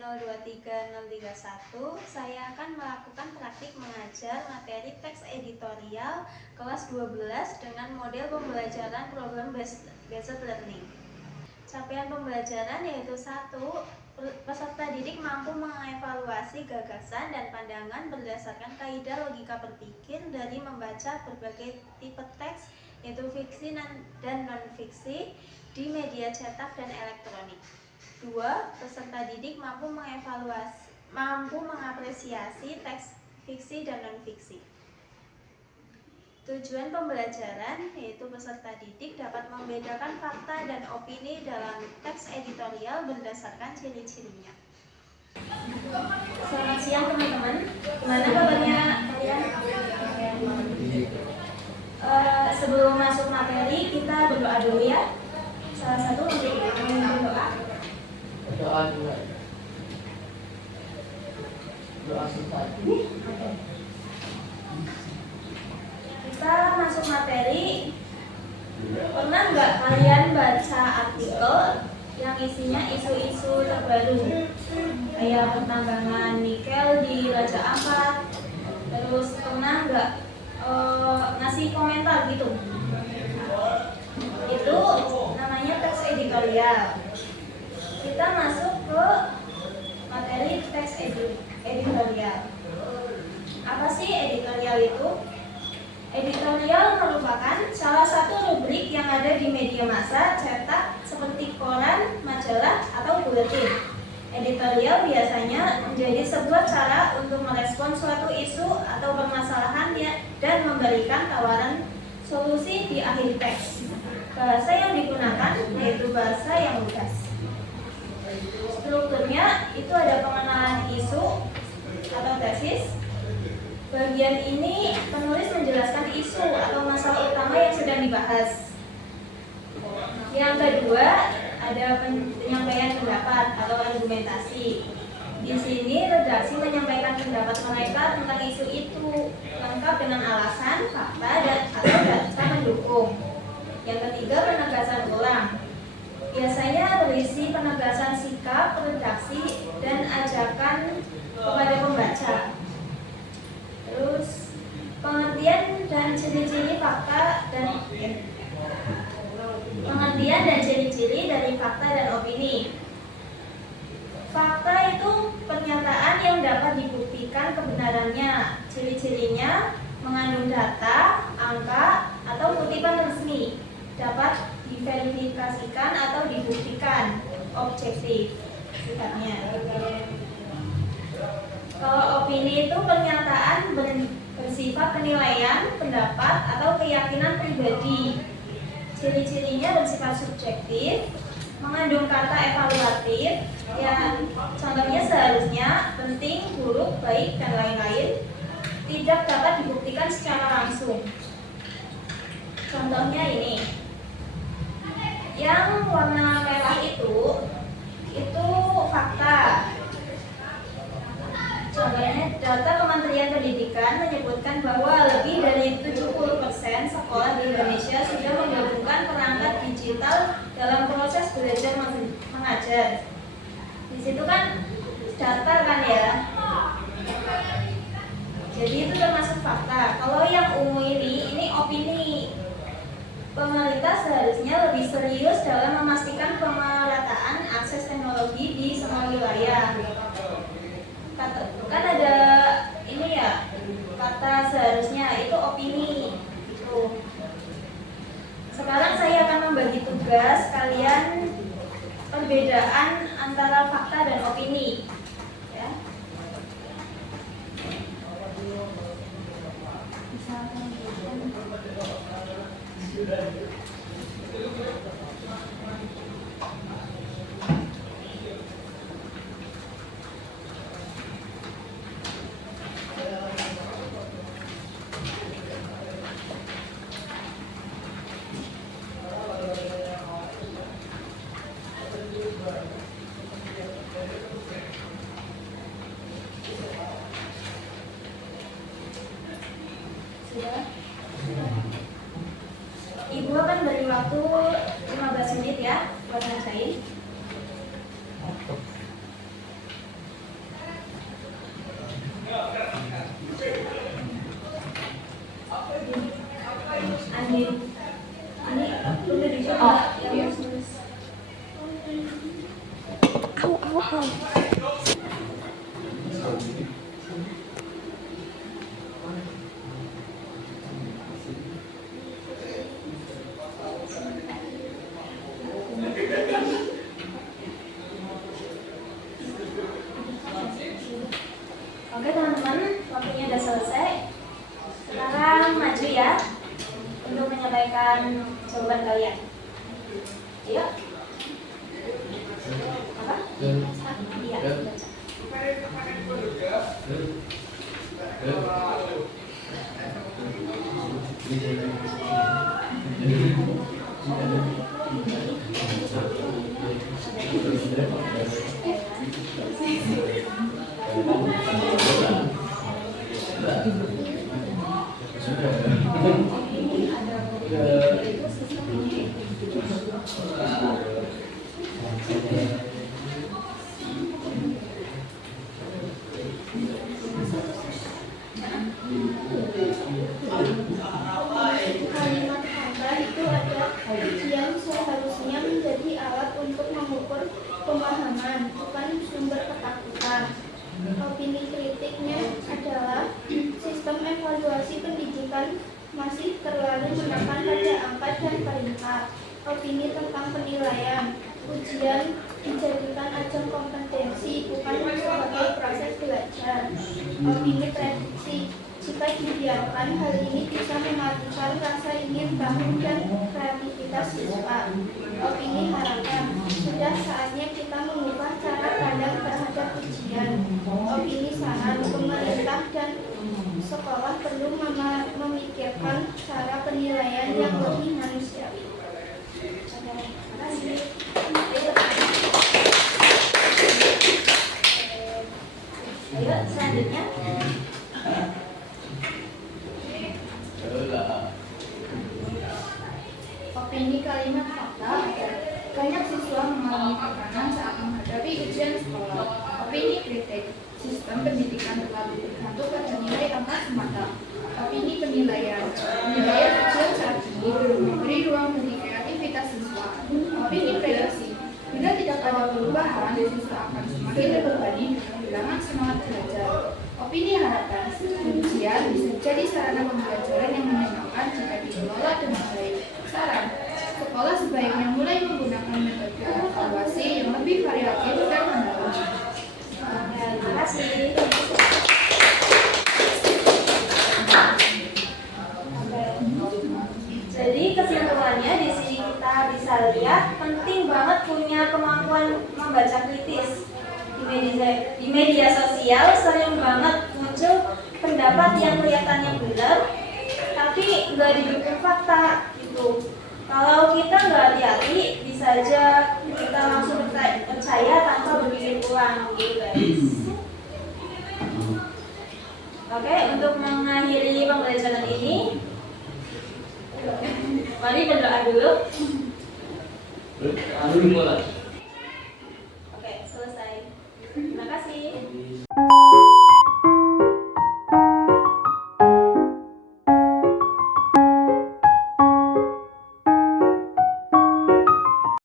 N023031, saya akan melakukan praktik mengajar materi teks editorial kelas 12 dengan model pembelajaran program based learning. Capaian pembelajaran yaitu 1. Peserta didik mampu mengevaluasi gagasan dan pandangan berdasarkan kaidah logika berpikir dari membaca berbagai tipe teks, yaitu fiksi dan non-fiksi, di media cetak dan elektronik. 2. Peserta didik mampu mengapresiasi teks fiksi dan non-fiksi. Tujuan pembelajaran yaitu peserta didik dapat membedakan fakta dan opini dalam teks editorial berdasarkan ciri-cirinya. Selamat siang teman-teman, gimana kabarnya kalian? Sebelum masuk materi kita berdoa dulu ya. Salah satu untuk berdoa. Doa dulu. Doa singkat. Kita masuk materi. Pernah nggak kalian baca artikel yang isinya isu-isu terbaru, kayak pertambangan nikel di Raja Ampat? Terus pernah nggak ngasih komentar gitu? Itu namanya teks editorial. Kita masuk ke materi teks editorial. Apa sih editorial itu? Editorial merupakan salah satu rubrik yang ada di media massa cetak seperti koran, majalah, atau buletin. Editorial biasanya menjadi sebuah cara untuk merespon suatu isu atau permasalahan dan memberikan tawaran solusi di akhir teks. Bahasa yang digunakan yaitu bahasa yang lugas. Strukturnya itu ada pengenalan isu atau tesis. Bagian ini penulis menjelaskan isu atau masalah utama yang sedang dibahas. Yang kedua ada penyampaian pendapat atau argumentasi. Di sini redaksi menyampaikan pendapat mereka tentang isu itu lengkap dengan alasan, fakta, atau data pendukung. Yang ketiga penegasan ulang. Biasanya berisi penegasan sikap, redaksi, dan ajakan kepada pembaca. Terus pengertian dan ciri-ciri dari fakta dan opini. Fakta itu pernyataan yang dapat dibuktikan kebenarannya. Ciri-cirinya mengandung data, angka, atau kutipan resmi, dapat diverifikasikan atau dibuktikan, objektif sifatnya. Kalau opini itu pernyataan bersifat penilaian, pendapat, atau keyakinan pribadi. Ciri-cirinya bersifat subjektif, mengandung kata evaluatif, yang contohnya seharusnya, penting, buruk, baik, dan lain-lain, tidak dapat dibuktikan secara langsung. Contohnya ini. Yang warna merah itu fakta. Contohnya, data Kementerian Pendidikan menyebutkan bahwa lebih dari 70% sekolah di Indonesia sudah menggabungkan perangkat digital dalam proses belajar mengajar. Di situ kan data kan ya. Jadi itu termasuk fakta. Kalau yang ungu ini opini. Pemerintah seharusnya lebih serius dalam memastikan pemerataan akses teknologi di semua wilayah. Kan ada ini ya, kata seharusnya itu opini gitu. Sekarang saya akan membagi tugas kalian perbedaan antara fakta dan opini ya. Ibu akan beri waktu 15 menit ya buat ngerjain. Oke teman-teman, waktunya udah selesai. Sekarang maju ya untuk menyampaikan jawaban kalian. Ayo. Apa? Iya. Baca. Kalimat kata itu ada yang seharusnya menjadi alat untuk mengukur pemahaman, bukan sumber ketakutan. Opini kritiknya adalah sistem evaluasi pendidikan masih terlalu menekan pada angka dan peringkat. Opini tentang penilaian, ujian dijadikan ajang kompetensi, bukan sebagai proses belajar. Opini prediksi, jika dibiarkan, hal ini bisa mematikan rasa ingin tahu dan kreativitas siswa. Opini harapan, sudah saatnya kita mengubah cara pandang terhadap ujian. Opini saran, pemerintah dan sekolah perlu memikirkan cara penilaian yang lebih manusiawi. Terima kasih. Ayo selanjutnya. Opini kalimat fakta. Banyak siswa mengalami tekanan saat menghadapi ujian sekolah. Opini kritik. Sistem pendidikan terlalu bergantung pada nilai angka semata. Opini penilaian. Penilaian ujian saat ini memberi ruang bagi kreativitas siswa. Opini prediksi. Bila tidak ada perubahan, siswa akan semakin terbebani dan kehilangan semangat belajar. Opini harapan. Ujian bisa jadi sarana pembelajaran yang menyenangkan jika dikelola dengan baik. Saran, sekolah sebaiknya mulai menggunakan metode evaluasi yang lebih variatif dan mendalam. Terima kasih. Jadi kesimpulannya di sini kita bisa lihat penting banget punya kemampuan membaca kritis. Di media sosial sering banget muncul pendapat yang kelihatannya benar, tapi nggak didukung fakta gitu. Kalau kita nggak hati-hati, bisa aja kita langsung percaya tanpa berpikir ulang gitu guys. Oke, untuk mengakhiri pembelajaran ini, mari berdoa dulu. Oke, selesai. Terima kasih.